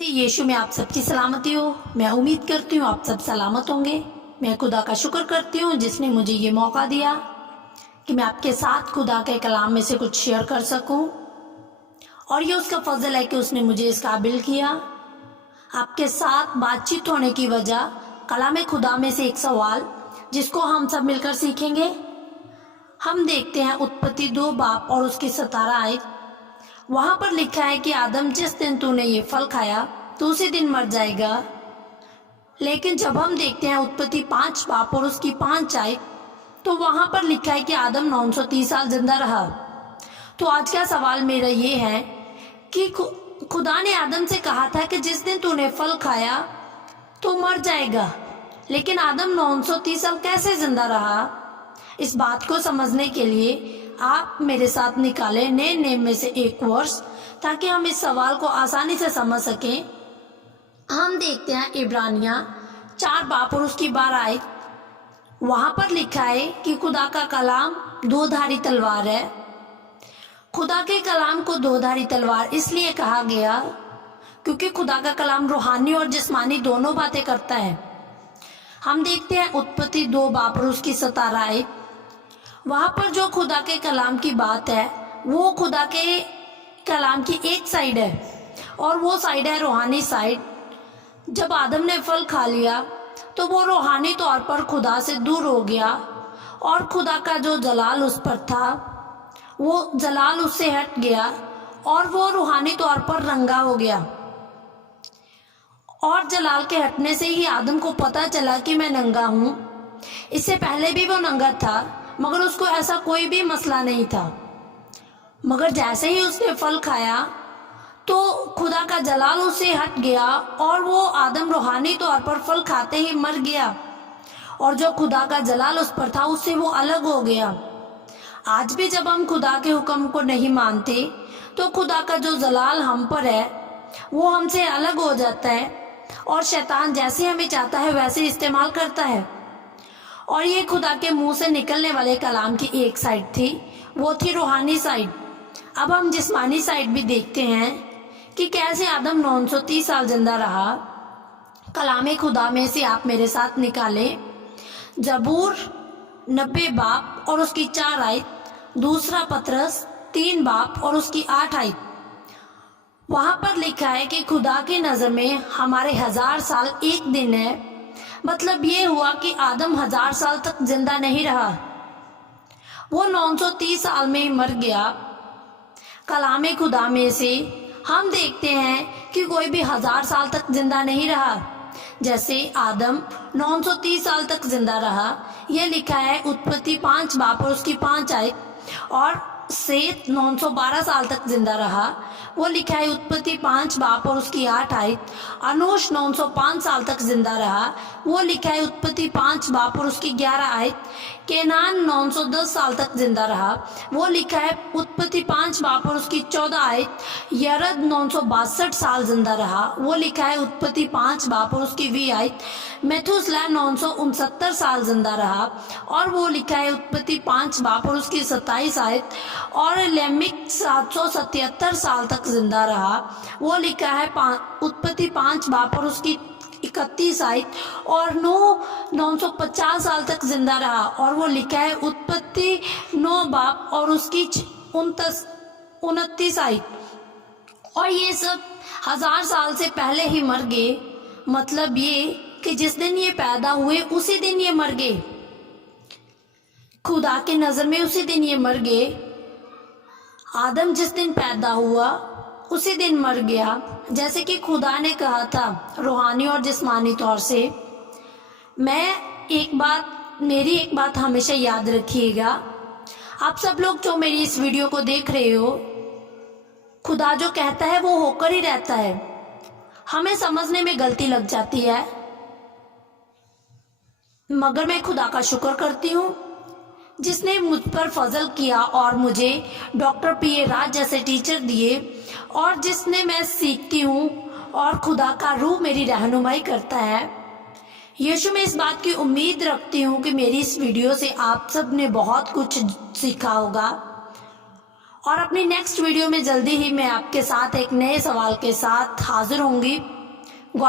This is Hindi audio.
यीशु में आप सबकी सलामती हो। मैं उम्मीद करती हूँ आप सब सलामत होंगे। मैं खुदा का शुक्र करती हूँ जिसने मुझे ये मौका दिया कि मैं आपके साथ खुदा के कलाम में से कुछ शेयर कर सकूं, और ये उसका फजल है कि उसने मुझे इस काबिल किया। आपके साथ बातचीत होने की वजह कलाम खुदा में से एक सवाल जिसको हम सब मिलकर सीखेंगे। हम देखते हैं उत्पत्ति 2 बाब और उसकी 17 आयत। वहां पर लिखा है कि आदम, जिस दिन तूने ये फल खाया तो उसी दिन मर जाएगा। लेकिन जब हम देखते हैं उत्पत्ति 5 बाब और उसकी 5 आयत, तो वहां पर लिखा है कि आदम 930 साल जिंदा रहा। तो आज का सवाल मेरा ये है कि खुदा ने आदम से कहा था कि जिस दिन तूने फल खाया तो मर जाएगा, लेकिन आदम 930 साल कैसे जिंदा रहा? इस बात को समझने के लिए आप मेरे साथ निकालें नए नेम में से एक वर्ष, ताकि हम इस सवाल को आसानी से समझ सकें। हम देखते हैं इब्रानियां 4 बाब और उसकी 12 आयत। वहां पर लिखा है कि खुदा का कलाम 2-धारी तलवार है। खुदा के कलाम को 2-धारी तलवार इसलिए कहा गया क्योंकि खुदा का कलाम रूहानी और जिस्मानी दोनों बातें करता है। हम देखते हैं उत्पत्ति 2 बाब और उसकी 17 आयत। वहां पर जो खुदा के कलाम की बात है वो खुदा के कलाम की एक साइड है, और वो साइड है रूहानी साइड। जब आदम ने फल खा लिया तो वो रूहानी तौर पर खुदा से दूर हो गया, और खुदा का जो जलाल उस पर था वो जलाल उससे हट गया, और वो रूहानी तौर पर रंगा हो गया। और जलाल के हटने से ही आदम को पता चला कि मैं नंगा हूं। इससे पहले भी वो नंगा था, मगर उसको ऐसा कोई भी मसला नहीं था। मगर जैसे ही उसने फल खाया तो खुदा का जलाल उससे हट गया, और वो आदम रूहानी तौर पर फल खाते ही मर गया, और जो खुदा का जलाल उस पर था उससे वो अलग हो गया। आज भी जब हम खुदा के हुक्म को नहीं मानते तो खुदा का जो जलाल हम पर है वो हमसे अलग हो जाता है, और शैतान जैसे हमें चाहता है वैसे इस्तेमाल करता है। और ये खुदा के मुंह से निकलने वाले कलाम की एक साइड थी, वो थी रूहानी साइड। अब हम जिस्मानी साइड भी देखते हैं कि कैसे आदम 930 साल जिंदा रहा। कलाम खुदा में से आप मेरे साथ निकालें जबूर 90 बाब और उसकी 4 आयत, दूसरा पतरस 3 बाब और उसकी 8 आयत। वहां पर लिखा है कि खुदा की नजर में हमारे 1000 साल एक दिन है। मतलब ये हुआ कि आदम 1000 साल तक जिंदा नहीं रहा, वो 930 साल में ही मर गया। कलाम खुदा में से हम देखते हैं कि कोई भी 1000 साल तक जिंदा नहीं रहा। जैसे आदम 930 साल तक जिंदा रहा, यह लिखा है उत्पत्ति 5 बाब और उसकी 5 आयत। और सेत 912 साल तक जिंदा रहा, वो लिखा है उत्पत्ति 5 बाब और उसकी 8 आयत। अनूश 905 साल तक जिंदा रहा, वो लिखा है उत्पत्ति 5 बाब और उसकी 11 आयत। केनान 910 साल तक जिंदा रहा, वो लिखा है उत्पत्ति 5 बाब और उसकी 14 आयत। यरद 962 साल जिंदा रहा, वो लिखा है उत्पत्ति 5 बाब और उसकी 20 आयत। मेथुसला 969 साल जिंदा रहा, और वो लिखा है उत्पत्ति 5 बाब और उसकी 27 आयत। और लेमिक 777 साल तक जिंदा रहा, वो लिखा है उत्पत्ति 5 बाब और उसकी 31 आयत। और 950 साल तक जिंदा रहा, और वो लिखा है उत्पत्ति 9 बाब और उसकी 29 आयत। और ये सब 1000 साल से पहले ही मर गए। मतलब ये कि जिस दिन ये पैदा हुए उसी दिन ये मर गए। खुदा की नजर में उसी दिन ये मर गए। आदम जिस दिन पैदा हुआ उसी दिन मर गया, जैसे कि खुदा ने कहा था रूहानी और जिस्मानी तौर से। मेरी एक बात हमेशा याद रखिएगा, आप सब लोग जो मेरी इस वीडियो को देख रहे हो, खुदा जो कहता है वो होकर ही रहता है। हमें समझने में गलती लग जाती है, मगर मैं खुदा का शुक्र करती हूँ जिसने मुझ पर फजल किया और मुझे डॉक्टर पी.ए. राज जैसे टीचर दिए, और जिसने मैं सीखती हूँ और खुदा का रूह मेरी रहनुमाई करता है। यीशु में इस बात की उम्मीद रखती हूँ कि मेरी इस वीडियो से आप सब ने बहुत कुछ सीखा होगा, और अपनी नेक्स्ट वीडियो में जल्दी ही मैं आपके साथ एक नए सवाल के साथ हाजिर होंगी। गॉड